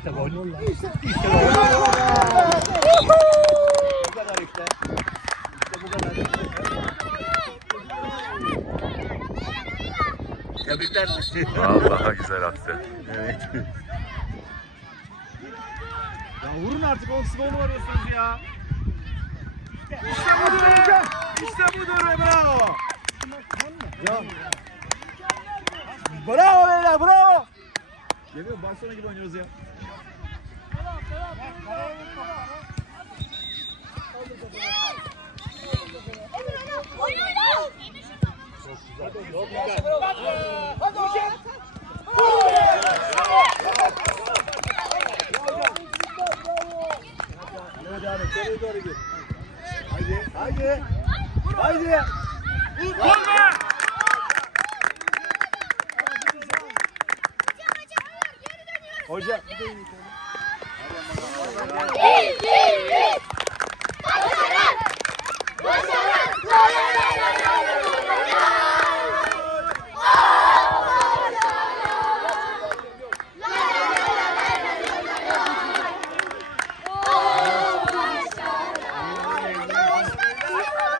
İşte bu kadar işte. İşte bu kadar. Tebrikler. Vallahi güzel attı. evet. Ya vurun artık oğlum siz onu arıyorsunuz ya. İşte budur. İşte budur bravo. Ya. Bravo beyler bravo. Geliyor Barcelona gibi oynuyoruz ya. Hadi abi Hoca. Biz, biz, biz. Başarın. Başarın. Başarın.